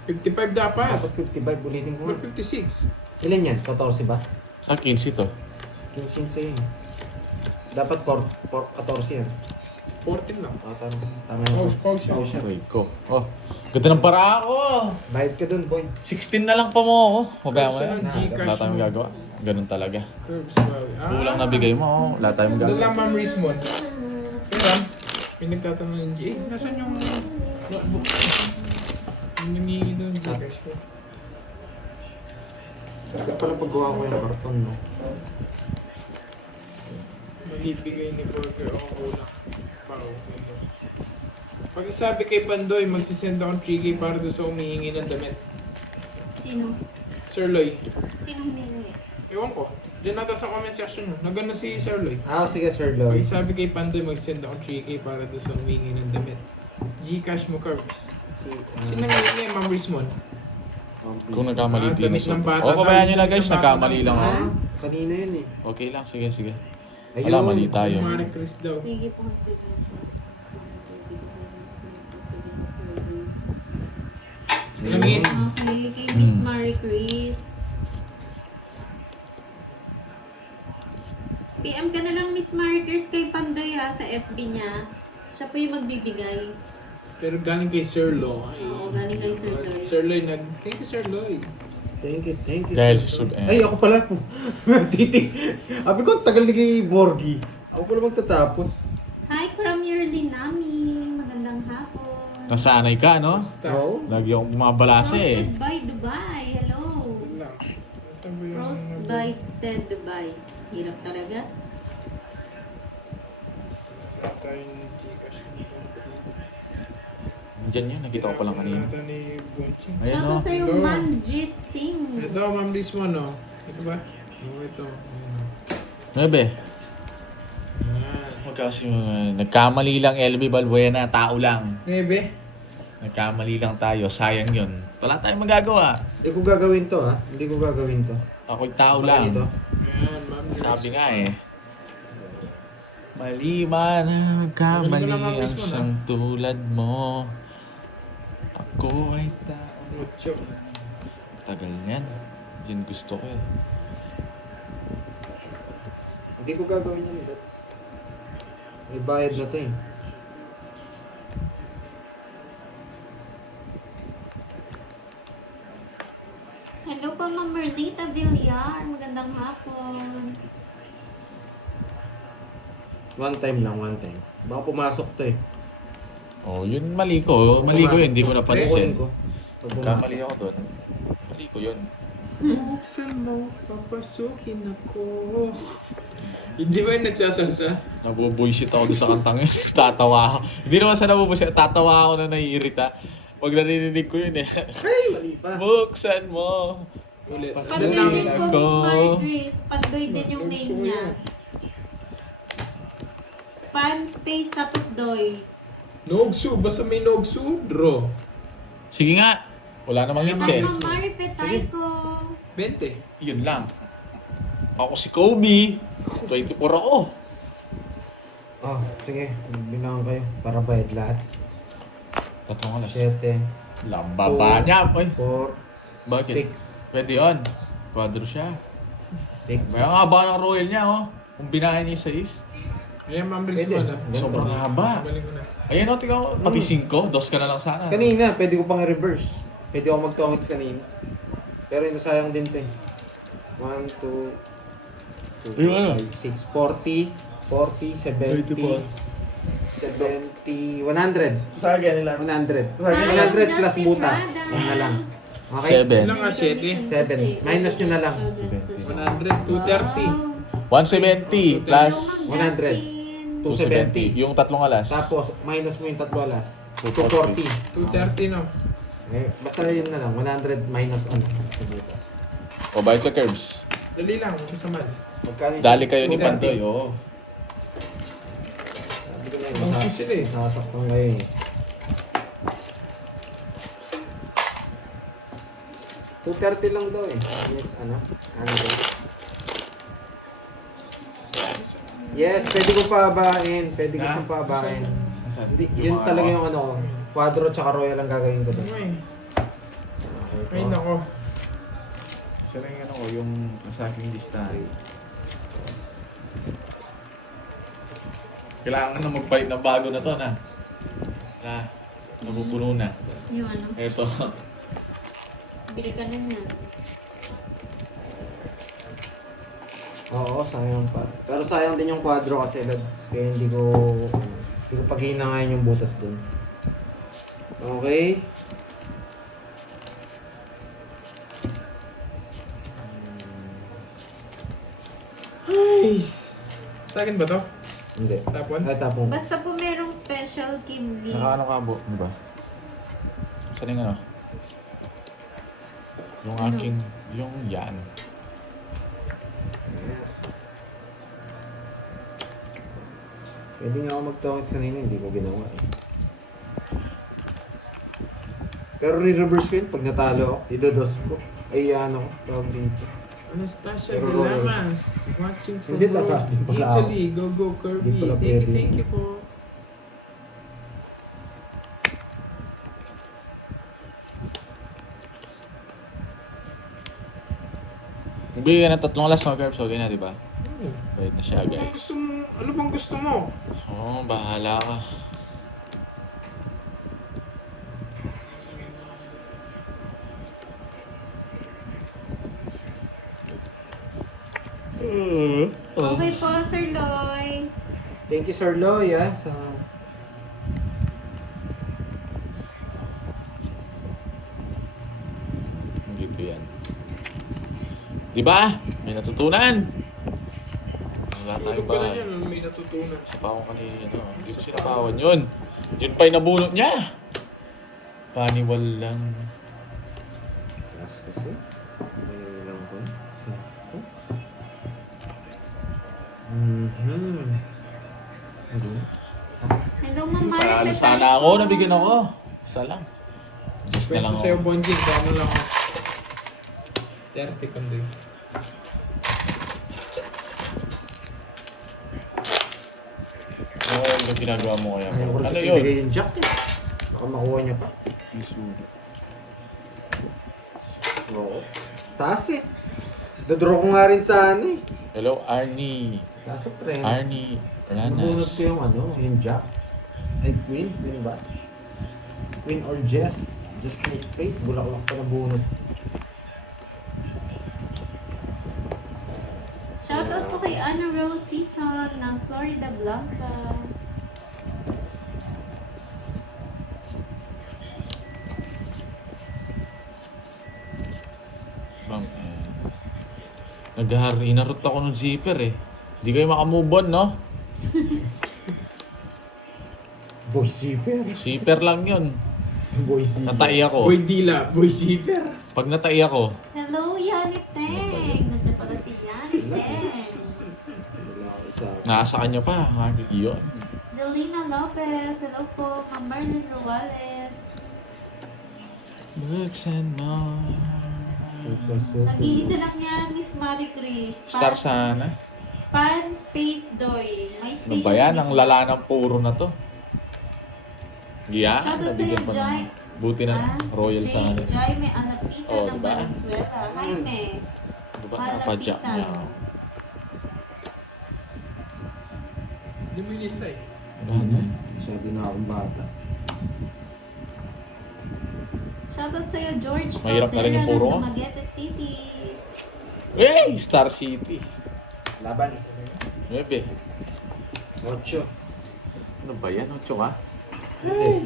55 dapat. Dapat 55, ulitin ko. Ba't 56? Ilan yan? 14 ba? Sa 15 to. 15 sa'yo yun. Dapat 14 yan. 14 lang. Tama yan. Pause yan. Pause yan. Aray ko. Oh. Ganda ng bara ako. Bayad ka dun, boy. 16 na lang pa mo ako. Mabaya mo Sa yan. Gcash Wala tayong mo. gagawa. Ganun talaga. Curbs, bawi. Kulang na bigay mo. Oh. Wala tayong Doon gagawa. lang, Ma'am Rismon. Kaya, pinagtatanong ng GA. Nasaan yung notebook? Yung nangingi doon, Gcash ko. Kaya pala paggawa ko yung karton, no? Malibigay ni Burger o kulang. Pag sabi kay Pandoy, magsisend akong 3K para doon sa umihingi ng damit. Sino? Sir Loy. Sino humingi? Ewan ko. Diyan nata sa comment section nyo. Nagano si Sir Loy. Sige, Sir Pag Lloyd. sabi kay Pandoy, magsend akong 3K para doon sa umihingi ng damit. Gcash mo, Curbs. Sino nangyayari Ma'am Rismon? Kung nagkamali Ah, din damit na ng bata. O, pabayaan nyo na Damit guys. ng bata. Nagkamali lang ako. Kanina yun eh. Okay lang. Sige, sige. Ayun. Wala, mali tayo. Mari Chris daw. Sige po kasi. Ilang minutes? Okay, kay Miss Marie Chris. PM ka na lang Miss Marie Chris kay Pandoy ha sa FB niya. Siya po yung magbibigay. Pero galing kay Sir Lo. Ay, Oo, galing kay Sir Loy. Sir Loy thank you Sir Loy. Thank you. Dahil Sir sa Lloyd. sub-end. Ay, ako pala. Titik. Sabi ko, ang tagal ni kay Borgie. Ako pala magtatapon. Hi from your Linami. Magandang hapon. Nasanay ka, no? Basta. Oo. Lagi akong bumabalasa eh. Roasted by Dubai. Hello. Wala. Nasaan ba yung Roast number? by Ted Dubai. Hirap talaga. Saan tayo ng Gcash? Diyan yun. Nakita ko pa lang kanina. Ito ni Bonching. Ayan, no? Shoutout sa'yo, Hello. Manjit Singh. Ito, Ma'am Rismon, no? Ito ba? Oo, ito. Ayan. Nebe. Ayan. Kasi nagkamali lang LB Balbuena. Tao lang. Nebe? Nagkamali lang tayo. Sayang yun. Wala tayong magagawa. Hindi ko gagawin to, ha? Hindi ko gagawin to. Ako'y tao Baka lang. dito. Ayan, Ma'am Rismon. Sabi nga eh. Mali man ang kamali Magaling ka na, Ma'am ang Rismon, isang tulad mo. Ako ay tao. Mucho. Tagal niyan. Diyan gusto ko eh. Hindi ko gagawin yan. May bayad na to eh. Hello po, Ma'am Janita Villar, magandang hapon. One time lang, one time. Baka pumasok to eh. Oh, yun mali ko. Mali ko yun, hindi ko napansin. Kukunin ko. Pag pumasok. Kamali ako doon. Mali ko yun. Buksan mo, papasukin ako. Hindi ba yung nagsasalsa? Nabubuisit ako doon sa kantang yun. Tatawa ako. Hindi naman sa nabubuisit. Tatawa ako na naiirita. Pag narinig ko yun eh. Ay, mali pa. Buksan mo. Ulit. Pandoy Lang din po, ako. Miss Mary Grace. Pandoy din yung name niya. Pan space tapos doy. Nogsu, basta may Nogsu, draw. Sige nga. Wala namang hits eh. Mama Mari Petay ko. 20. Yun lang. Ako si Kobe. 24 ako. Oh, sige. Bilangan kayo. Para bayad lahat. Tatlong alas. 7, Lambaba niya. Ay, 4, bakit? 6, Pwede yun. Quadro siya. 6. May ang haba ng royal niya oh. Kung binahin niya sa is. Ayan, mabilis Pwede. mo na. Sobrang haba. Galing ko na. Ayan o, tingnan mo. Pati 5. Dos ka na lang sana. Kanina, pwede ko pang i-reverse. Pwede ako mag-tongits kanina. Pero yun, sayang din to eh. 1, 2, 2, Yung ano? 6, 40, 70, 70, 100. Sa akin nila. 100. Sa akin, 100 plus Justin butas. Rada. Yan na lang. Okay? 7. Ilang nga, 7? 7. Minus nyo na lang. 100, 230. 170 plus 100. 270. Yung tatlong alas. Tapos, minus mo yung tatlo alas. 240. 240. 230 no. Eh, basta yun na lang. 100 minus ano. butas. O, bayad sa curves. Dali lang, kasamal. Magkano yung- Dali kayo ni 230. Pandoy, oo. Sabi ko na yun, Ang masa- susil eh. Nasasaktan kayo eh. 230 lang daw eh. Yes, ano? Ano daw? Yes, pwede ko pabain. Pwede ko Ah, siyang pabain. Nasaan? Hindi, yun mga talaga ano? yung ano ko. Quadro tsaka royal ang gagawin ko doon. Ay, Okay, ay po. nako. Isa lang yung ano ko, yung sa aking listahan. Kailangan na magpalit ng bago na to na. Na, napupuno na. Yung ano, Eto. bili ka na yan. Oo, sayang pa. Pero sayang din yung quadro kasi lads. Kaya hindi ko paghihinangayin yung butas doon. Okay. Nice! Sa akin ba to? Hindi. Tapon? Ay, tapong. Basta po merong special Kimby. Naka ano ka bo? Ano ba? Saan yung ano? Yung Ano? aking, yung yan. Yes. Pwede nga ako mag-tongits kanina, hindi ko ginawa eh. Pero re-reverse ko yun pag natalo ako. Idodos ko. Ay, ano ko. Tawag dito. Anastasia Pero de royal. Lamas. Watching from Hindi, tataas din pala ako. Italy. Go, go, Kirby. Hindi pala Thank pwede. you po. Nagbigay ka ng tatlong alas mga curbs, okay na, di ba? Bayad na siya, Ano bang guys. gusto mo? Ano bang gusto mo? Oo, bahala ka. Okay po, Sir Loy. Thank you, Sir Loy, sa... Dito yan. Di ba? May natutunan. Wala tayo Sino ba? pala yan? May natutunan. Sapawan kanina, ano? Hindi ko sinapawan yun. Yun pa yung nabunot niya. Paniwal lang. Last kasi. May lang ko. Sakto. Hindi. Hello, Ma'am Mari Paralo Petay sana ako, ko. nabigyan ako. Isa lang. Just na lang Kwento sa'yo, ako. Bonjing. Kung ano lang ako. 30 kundi. Oo, ano ginagawa mo kaya? Ayaw ko rin Ano kasi yun? ibigay yung jack eh. Baka makuha niya pa. Oo. Taas eh. Dodraw ko nga rin sa ano eh. Hello, Arnie. Taas of trend. Arnie Nabunot Ranas. ko yung ano, yung jack. Ay, queen. Queen ba? Queen or Jess. Just na straight. Bulaklak pa na bunot. Rose season ng Florida Blanca. Bang, inarot ako ng zipper eh. Hindi kayo makamove on, no? Boy zipper. Zipper lang yun. Si boy zipper. Natai ako. Boy Dila, Boy Zipper. Pag natai ako, Hello, Yaniteng! Nandiyan pala si Yaniteng. Wala ako isa. nasa kanya pa. Yun. Jelena Lopez. Hello po. Ma'am Marlene Ruales. Looks and more. Nag-iisa lang yan, Miss Marie Chris. Star sana. Pan Space Doy. May Ano space ba yan? Ang lala ng puro na to. Yeah, Shoutout nabigyan sa'yo, pa Jai. ng buti na royal sa ano. Jaime Anapita Oh, ng diba? Valenzuela. Jaime. Diba? Malapitan. Napadyak niya. Hindi mo hinintay. Ano? Masyado na akong bata. Shoutout sa'yo, George. Mahirap na rin yung puro ko. Ng Dumaguete City. Hey! Star City. Laban. 9. 8. Ano ba yan? 8 ka?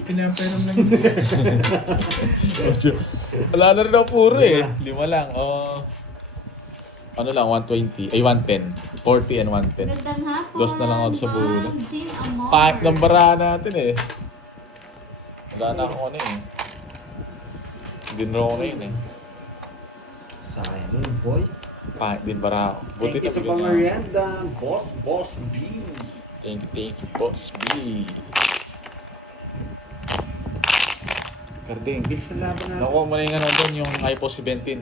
Pinaperam lang yun. 8. Wala na rin ang puro eh. 5 lang. Oh. Ano lang, 120. Ay, 110. 40 and 110. Gandang hapon. Dos na lang ako sa bulo. Ma'am Jean Amor. Pahit ng barahan natin eh. Wala na ako ano eh. Dinro ko na yun eh. Sayang yun, boy. Pahit din baraha ako. Buti Thank you sa na bigyan niya. pamerienda. Boss B. Thank you, Boss B. Karding. Bilis na laban natin. Nakuha mo na yung ano doon, yung iPo 17.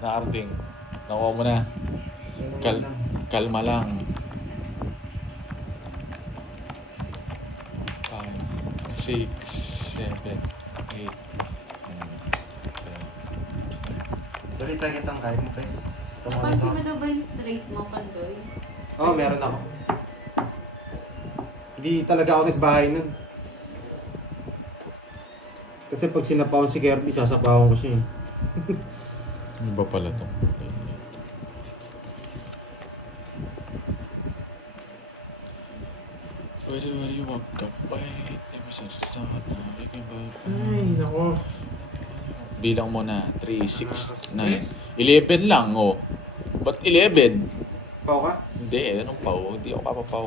Na Arding. Nakuha mo na. Kalma lang. 5, 6, 7, 8, 9, 10. Dali tayo kitang kahit mo tayo. Napansin mo daw ba yung straight mo, Pandoy? Oo, meron ako. Hindi talaga ako nagbahay nun. Kasi pag sinapawan si Kirby, sasapawan ko siya. Ano ba pala to? Pwede wag ka pa eh. Ay, nako. Bilang mo na. 3, 6, 9. 11 lang, oh. Ba't 11? Pao ka? Hindi, anong pau? Hindi ako papapaw.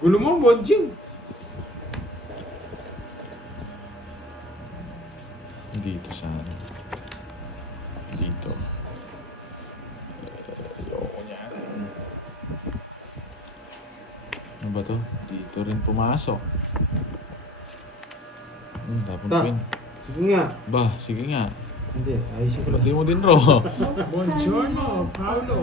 Gulo mo, Bonjing. Dito sana. Dito. Ayoko niya. Ano ba to? Dito rin pumasok. Tapos Ta. pin. Sige nga. Ba, sige nga. Hindi, ayusin ko lang. Pati mo din, Ro. Buongiorno, Paolo.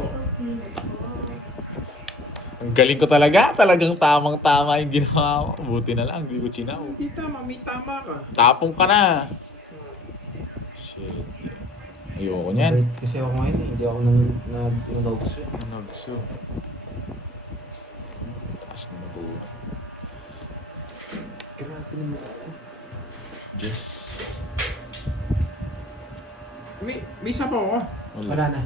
Ang galing ko talaga. Talagang tamang-tama yung ginawa ko. Buti na lang, hindi ko chinaw. Hindi tama, may tama ka. Tapong ka na. Shit. Ayoko niyan. Wait, kasi ako ngayon eh. Hindi ako nag-nagso. Nagso. Taas na mabuo. Grabe naman ako. Yes. May isa pa ako. Wala na.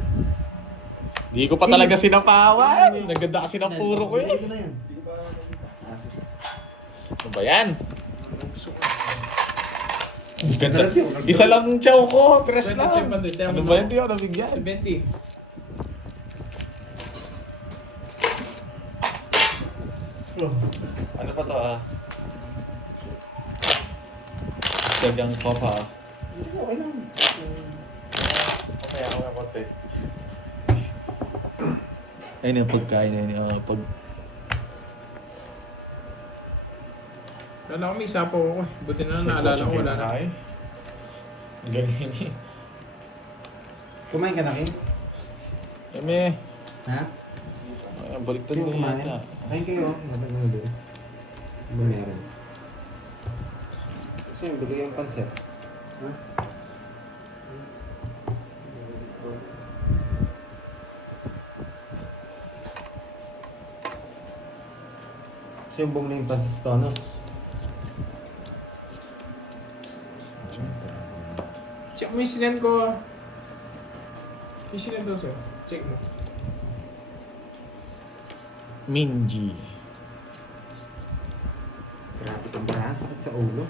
Di ko pa talaga sinapawan. Naganda kasi ng puro ko eh. Hindi ko na yan. Hindi ko pa Ano ba yan? Ganda. Isa lang chow ko. Tres lang. Ano ba yan? Di ako nabigyan. 70. Ano pa to ah? Sadyang papa ah. Okay lang. Okay, ako na konti. Ayun yung pagkain na yun. Pag... Wala ko, may isa pa ako. Buti na naalala ko, wala na. Ang galing eh. Kumain ka na, King? Eme, Ha? baliktad Sino na kumain? yata. Kain kayo. Dapat naman doon. Ano ba meron? Kasi yung bigay yung pansit. Ha? Kasi yung bumili yung pansit tonos. Check mo yung sinend ko. Yung sinendo sir. Check mo. Minji. Grabe kang barahan, sakit sa ulo.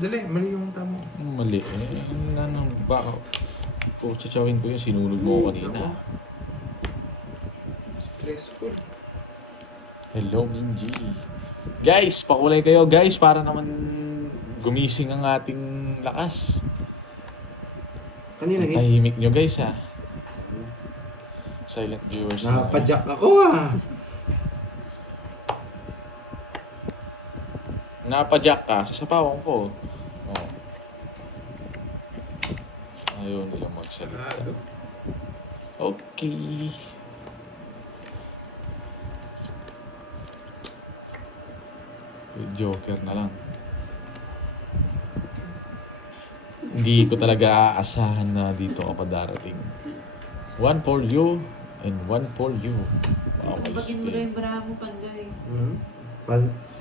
Dali, mali yung tama. Mali. Baka. So, tsawin ko yung sinulog mo kanina. Stressful. Hello, Minji. Guys, pakulay kayo guys para naman gumising ang ating lakas. Kanina hit. Tahimik nyo guys ha. Silent viewers na. Napadyak ako ah. Napadyak ka, sasapawan ko. Oh. Ayaw nila magsalita. Sarado. Okay. Joker na lang. Hindi ko talaga aasahan na dito ako darating. One for you and one for you. Wow, my Sabagin mo daw spin. yung bra mo, Pandoy.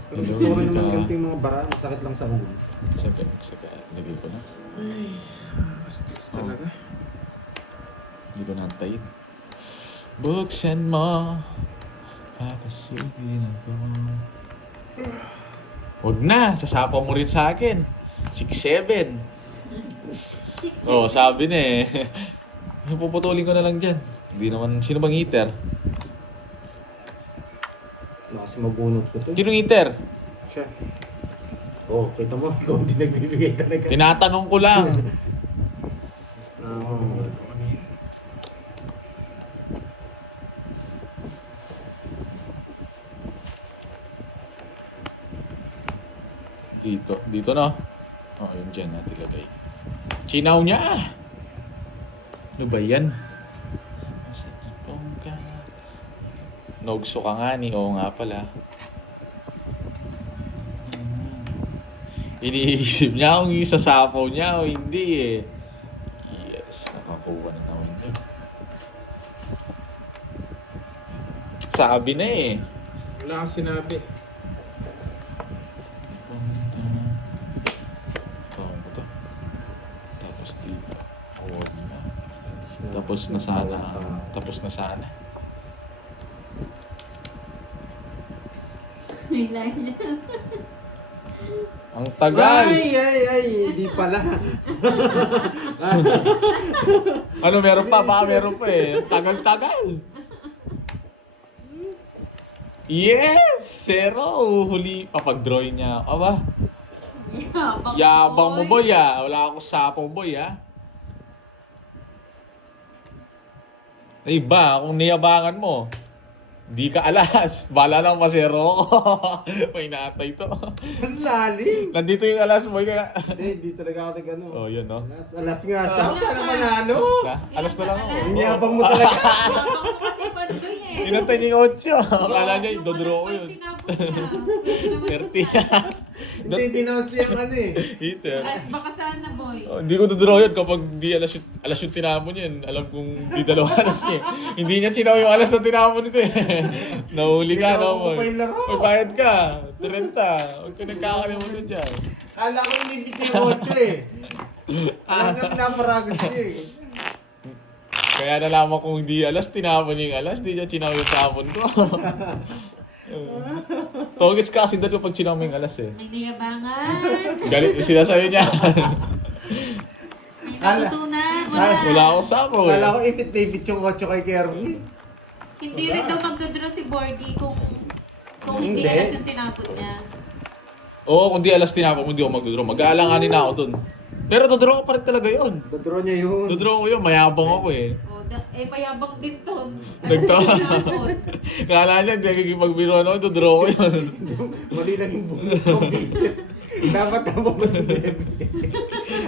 Pero Hello, gusto ko rin naman Monica. ganito yung mga bara, masakit lang sa ulo. Saka, lagay ko na. Stress talaga. Hindi ko nantayin. Buksan mo. Papasugin ako. Huwag na. Sasapaw mo rin sa akin. 6'7". Oh, sabi na eh. Puputulin ko na lang dyan. Hindi naman, sino bang eater? Lakas magunot ko to. Sinong eater? Siya. Oh, kita mo, ikaw hindi nagbibigay talaga. Tinatanong ko lang. Oh. Dito na. Oh, yun dyan natin lagay. Chinaw niya! Ano ba yan? Nogso ka nga ni. Oo nga pala. Iniisip niya kung isasapaw niya o hindi eh. Yes, nakakuha na naman yun. Sabi na eh. Wala kang sinabi. Tawag ko to. Tapos dito. Huwag na. Tapos na sana. Tapos na sana. May line niya. Ang tagal! Ay, hindi pala. Ano, meron pa? Baka meron pa eh. Tagal-tagal. Yes! Zero! Huli. Papag-drawing niya. Aba, yabang mo boy ah. Wala akong sapaw boy ah. Ay ba, kung niyabangan mo, di ka alas. Bala lang masero ko. May naatay to. Ang lalim. Nandito yung alas boy kaya. Hindi talaga ako tigano. Oh, yun no. Alas nga siya. Sana manalo. Alas na lang ako. Ang yabang mo talaga. Yabang mo kasi, Pandoy eh. Inantay niya yung 8. Akala niya, Yung dodro ko alas yun. pa yung tinapon niya. Pwede naman 30. Hindi, dinawas siyang ano eh. Heater. As baka sana, boy. Oh, hindi ko dodraw yun kapag di alas yung tinapon yun. Alam kong di dalawa alas niya. Hindi niya chinaw yung alas na tinapon ko eh. Nahuli ka, Ginawa no? ko pa yung laro. May bayad ka. 30. Huwag ka nagkakalimutan dyan. Kala ko inibit yung 8 eh. Alam ka pinaparagos niya eh. Kaya nalaman kong hindi alas, tinapon niya yung alas. Di niya chinaw yung tapon ko. Togits kasi doon kapag chinaw mo yung alas eh. May niyabangan. Galit sila sa'yo niya. May natutunan. Wala akong sapaw eh. Kala ko ipit-ipit yung 8 kay Kerwin. Hindi rin daw magdodraw si Borgie kung hindi Hindi. alas yung tinapon niya. Oo, kung di alas tinapon mo, di ako magdodraw. Mag-aalanganin na ako dun. Pero dodraw ko pa rin talaga yun. Dodraw niya yun. Dodraw ko yun, mayabang ako eh. O, payabang din to. Nagtawa. Tinapon. Kala niya, hindi kikipagbiruan ako, dodraw ko yun. Mali lang yung bunot ko, visit. Dapat ako ba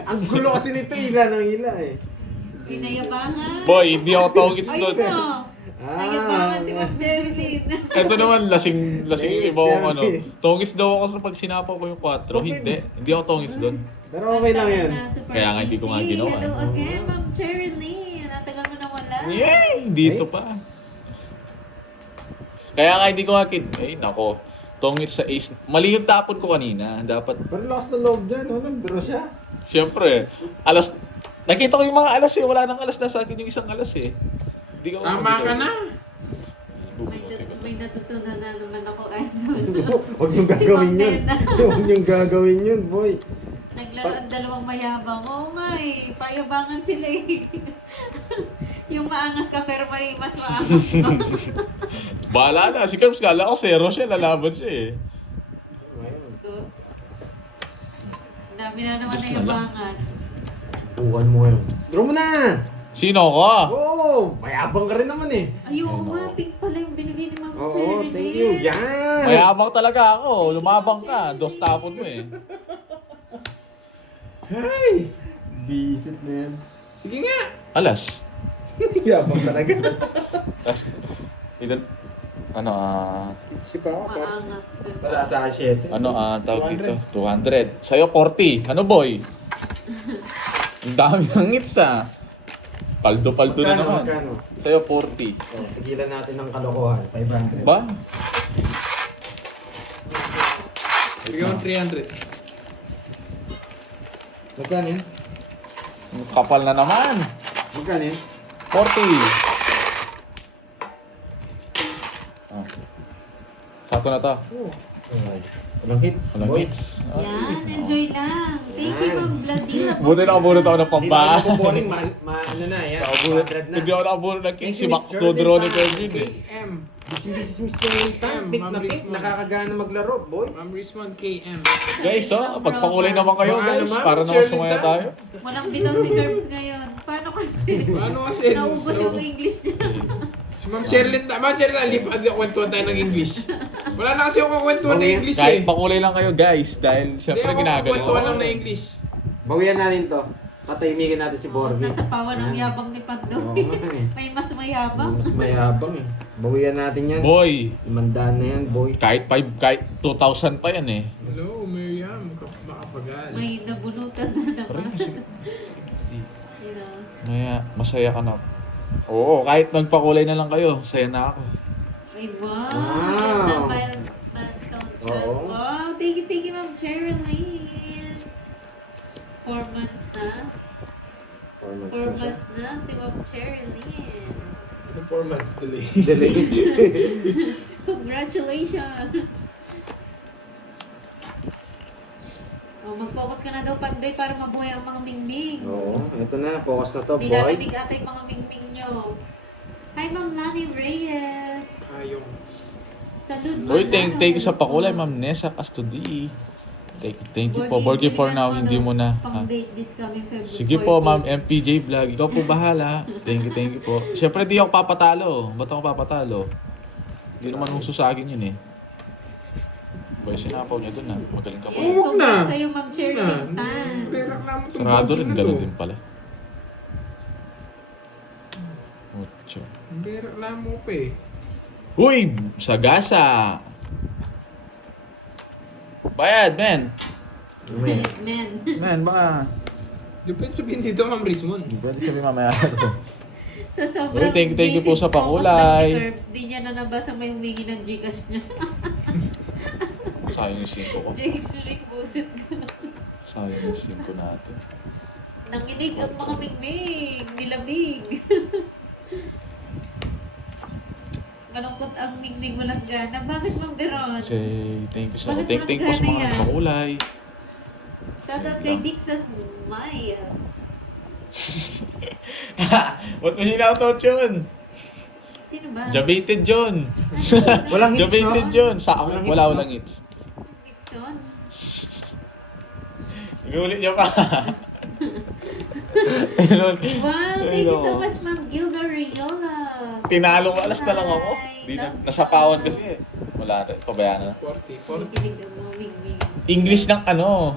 Ang gulo kasi nito, ila ng ila eh. Sinayabangan. Boy, hindi ako togits Ay, doon. no. Nayabangan si Ma'am Jerilyn. Ito naman, lasing Yes, iba akong ano. Jeremy. Tongits daw ako sa pag sinapaw ko yung 4. Hindi. Hindi ako tongits doon. Pero okay lang yan. Kaya nga hindi ko nga ginawa. Hello again, Ma'am Jerilyn. Natagal mo na wala. Yay! Dito pa. Kaya nga hindi ko makit. Ay, nako. Tongit sa ace. Mali yung tapon ko kanina. Dapat, Pero lakas na loob dyan, no? Nag-draw siya. syempre, alas, nakita ko yung mga alas eh. Wala nang alas na sa akin yung isang alas eh. Hindi ko Tama ka na. May natutunan na naman ako, idol. Huwag niyong gagawin yun. Huwag niyong gagawin yun, boy. Naglaro ang dalawang mayabang. Oh my, payabangan sila eh. Yung maangas ka pero may mas maangas pa. Bahala na. Si Curbs kala ko zero siya. Lalaban siya eh. So, dami na naman Diyos na na lang. yabangan. Bukan mo yun. Draw mo na! Sino ko? Oo! Mayabang ka rin naman eh. Ayun nga, pink pala yung binigay ni Ma'am Oo, Cherry. thank you. Yan! Mayabang talaga ako. Lumabang ka. Dos tapon mo eh. Hey! Bisit na yan. Sige nga. Alas. Yabang talaga. Tapos, ilan, ano, Isip ako, Maangas. Para sa 7. tawag dito, 200. Sa'yo, 40. Ano, boy? Ang dami ng hits, ah. Paldo-paldo na naman. Magkano? Sa'yo, 40. Oh, tigilan natin ng kalokohan. 500. Ba? Bigyan mo 300. Magkano yun? Ang kapal na naman. Magkano yun? 40. Ah. Sakto na to. Alright. Walang hits. Walang boy. hits. Yan, enjoy lang. Thank you, Ma'am Vladina. Buti nakabunot ako ng Hindi na pambahan. ako boring. Ano na yan? 200 na. Hindi ako nakabunot ng king. Thank Si you, Max Miss Dodro ni Jordan. Perjin eh. KM. Miss yung time. Pick na pick. Nakakagana maglaro, boy. Ma'am Rismond, KM. Guys, pagpakulay naman kayo, Baka guys. naman, Para naman Shirley sumaya Tan. tayo. Walang bitaw si Curbs ngayon. Paano kasi? Paano kasi? Naubos yung English niya. Si Ma'am Cherlyn, Ma'am Cherlyn, lipat ako kwentuhan tayo ng English. Wala na kasi akong kwentuhan ng Okay. English eh. Kahit pakulay lang kayo, guys. Dahil Hindi syempre ako ginagaling kwentuhan ko. lang ng English. Bawian natin to. Patahimikin natin si Borby. Nasa pawan ang yabang ni Oo Pandoy. nga eh. May mas mayabang. Mas mayabang eh. Bawian natin yan. Boy, 500 na yan, boy. kahit 2,000 pa yan eh. Hello, Miriam. Makapagal. May nabunutan na Pero naman. kasi, You know. masaya ka na. Oo, kahit magpakulay na lang kayo, saya na ako. Ay, wow. Wow. Milestone. Oo. Wow, thank you, Ma'am Cherlyn. 4 months na. 4 months 4 na siya. months na si Ma'am Cherlyn. Performance delay. Delay. Congratulations! Oh, mag-focus ka na daw, Pandoy, para mabuhay ang mga mingming. Oo, ito na. Focus na to, boy. Nilalamig ata yung mga mingming nyo. Hi, Ma'am Lani Reyes! Ayong. Salud, Boy, Ma'am thank you sa Lani. pakulay, Ma'am Nessa Custody. Thank you po. Borgie for now, hindi mo na. Pang date this coming February. Sige po, Ma'am MPJ Vlog. Ikaw po bahala. Thank you po. Siyempre, di ako papatalo. Ba't ako papatalo? Hindi naman uso sa akin yun eh. Boy, sinapaw niya dun ah. Magaling ka po. Huwag na. Sa'yo, Ma'am Cherlyn Tan. Pera na mo itong Sarado budget rin, na ganun to. din pala. Ocho. Pera na mo pa eh. Uy! Sagasa! Bayad, men! Men. Men. Men, baka... Di pwede sabihin dito, Ma'am Rismond. Pwede sabi mamaya. Sa sobrang Uy, thank you po basic sa focus pakulay. ng Curbs, di niya na nabasa may humingi ng Gcash niya. Sayang yung 5 ko. Jake's link, busit ka. Sayang yung 5 natin. Nanginig ang mga mingming, nilamig. Malungkot ang mingming walang gana. Bakit, Ma'am Veron? Say, thank you sa Bakit thank you po sa walang mga gana yan? nagpakulay. Shoutout kay Dixon Mayas. Ba't mo sinautot yun? Sino ba? Jabated yun. Walang hits, Jabated no? yun. Sa ako, Walang hits, wala, no? walang hits. Dixon? Inulit niyo pa. Wow, thank you so much, Ma'am Gilda Riola. Tinalo ko, alas na lang ako. Di na, nasapawan kasi eh. Wala rin, pabayaan na. 40. Kikinig ang mga mingming. English ng ano?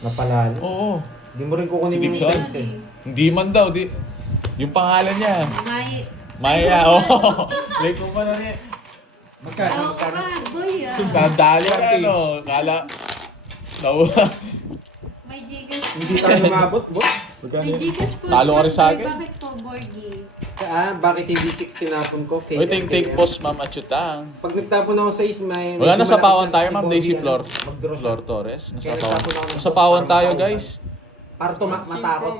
Napalalo. Oo. Hindi mo rin kukunin yung Dixon? size eh. Hindi man daw, di. Yung pangalan niya. May... Maya, oo. Like mo pa na niya. Magkano? Oo ka, boy ah. Dadali ka, ano. Kala, nawala. May Gcash. Hindi tayo lumabot, boss. May Gcash po. Talo ka rin sa akin. Bakit po, Borgie? Bakit TV6 tinapon ko? Uy, take post, Ma'am Achutang. Pag nagtapon ako sa is, may... Wala, medyo nasapawan malaki tayo, chance Ma'am ni Daisy Bobby, Flor. mag-draw siya. Flor Torres. Kaya nagtapon ako ng Nasapawan post tayo, para guys. Para matakot.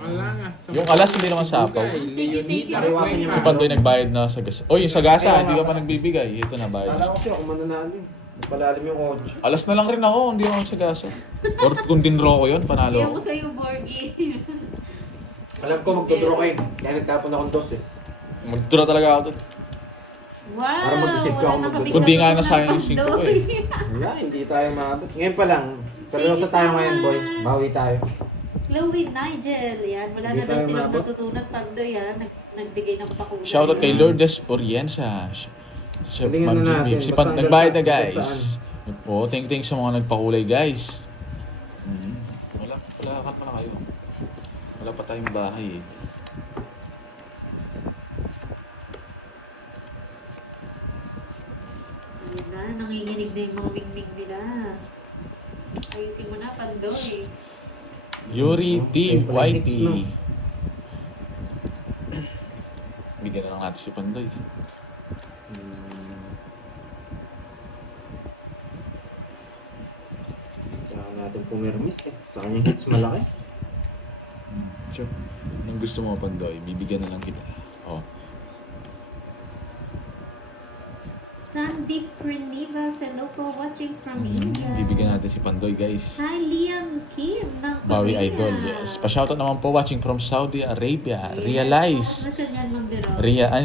Malangas. Yung alas, hindi naman sapaw. Leonida. Iwasan niyo Si Pandoy nagbayad na sa gas. Oy, yung sa gasa, hindi ka pa nagbibigay. Ito na, bayad. Kala ko siya, kung mananalo eh. Palalim yung odds. Alas na lang rin ako, hindi ako sa gasa. Or kung dinro ko yun, panalo Hindi ako. ako sa'yo, Borgie. Alam ko magdodraw ko eh. Kaya nagtapon akong dos eh. Magdura talaga ako doon. Wow! Para mag-isip ka wala kung nakabigyan Kundi nga ako nasayang ng yung singko ko pandoy. Wala, hindi tayo maabot. Ngayon pa lang. Seryoso tayo ngayon, boy. Bawi tayo. Chloe Nigel, yan. Wala Hindi na daw tayo silang maabot. natutunan pagdo yan. Nagbigay ng pakulay. Shoutout kay Lourdes Orienza. Tingnan Ma'am na natin. Jimmy. Si Basta Pan, nagbayad na hanggang guys. Oo, ting-ting sa mga nagpakulay guys. Wala, kalma na kayo. Wala pa tayong bahay eh. Ayun na, nanginginig na yung mga mingming nila. Ayusin mo na, Pandoy. Yuri T. Siyempre, Whitey. hits, no? Bigyan na lang natin si Pandoy. Kailangan natin pumirmis eh. Sa kanyang hits, malaki. Sure. Anong gusto mo, Pandoy? Bibigyan na lang kita. Oh. Sandeep Pranivas, hello po, watching from India. Bibigyan natin si Pandoy, guys. Hi, Liam Kim ng Bawi Korea. Idol, yes. Pa-shoutout naman po watching from Saudi Arabia. Yes. Realize. Ano siya dyan, Ma'am Biro?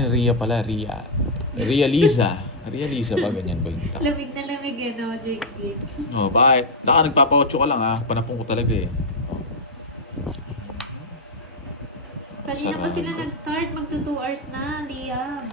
Ria pala, Ria. Realiza ba? Ganyan ba yung kita? Lamig na lamig eh, no, Jake Sleep. Oh, bakit? Baka nagpapa-8 ka lang ha. Panapong ko talaga eh. Oh. Kanina pa Sarado. sila nag-start, magto 2 hours na, Liam.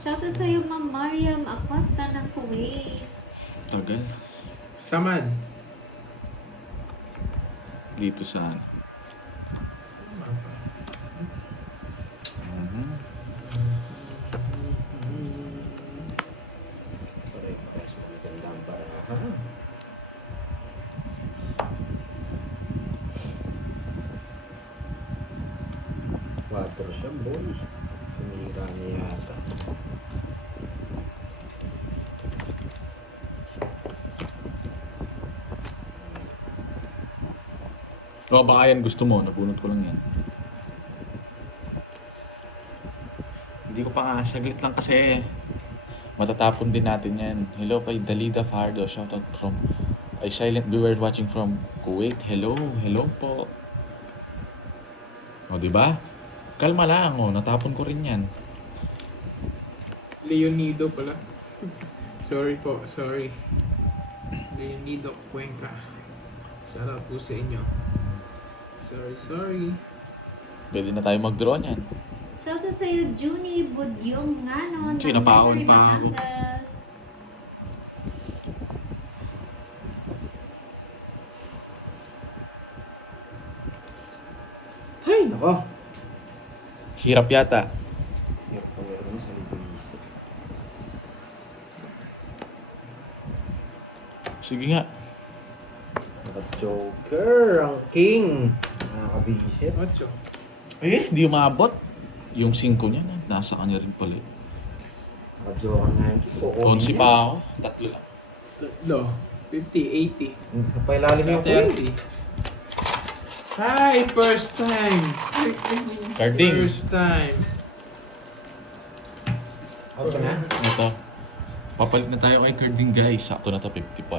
Shoutout sa'yo, Ma'am Mariam Acosta ng Kuwait. Tagal. Samad. Dito sa... Mhm. Correct. Guys, maganda ang parahan. Quattro siya, boy. Sumira niya yata. O baka yan gusto mo. Nabunot ko lang yan. Hindi ko pa nga. Saglit lang kasi. Matatapon din natin yan. Hello kay Dalida Fardo. Shoutout from a silent viewer watching from Kuwait. Hello. Hello po. O, diba? Kalma lang. O, natapon ko rin yan. Leonido pala. Sorry po, sorry. Leonido Cuenca. Shoutout po sa inyo. Sorry. Pwede na tayo mag-draw niyan. Shoutout sa'yo, Junie Budyong Nganon. Sige, napaon pa ako. Ay, nako. Hirap yata. Hirap pa meron sa libisip. Sige nga. Naka-joker, ang king. Nakakabisip. Ocho. Eh, hindi umabot. Yung 5 niya, nasa kanya rin pala. Naka-joker na yun. 11 pa ako. 3 lang. Lo. 50, 80. Napailalim yung queen. 30. Hi! First time! Carding. First time. Out ka na? Ito. Papalit na tayo kay Carding guys. Sakto na to 55.